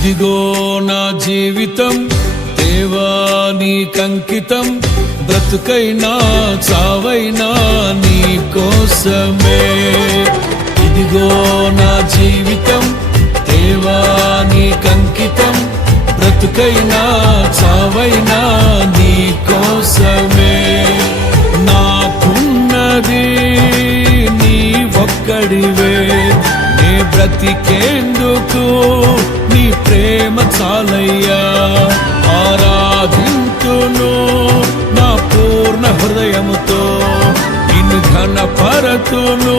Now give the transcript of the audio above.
ఇదిగో నా జీవితం దేవా నీకంకితం, బ్రతుకైనా చావైనా నీ కోసమే. ఇదిగో నా జీవితం దేవా నీకంకితం, బ్రతుకైనా చావైనా నీ కోసమే. నాకున్నది నీ ఒక్కడివే, నే బ్రతికేందుకు నీ ప్రేమ చాలయ్యా. ఆరాధింతును నా పూర్ణ హృదయముతో, నిన్ను ఘనపరతును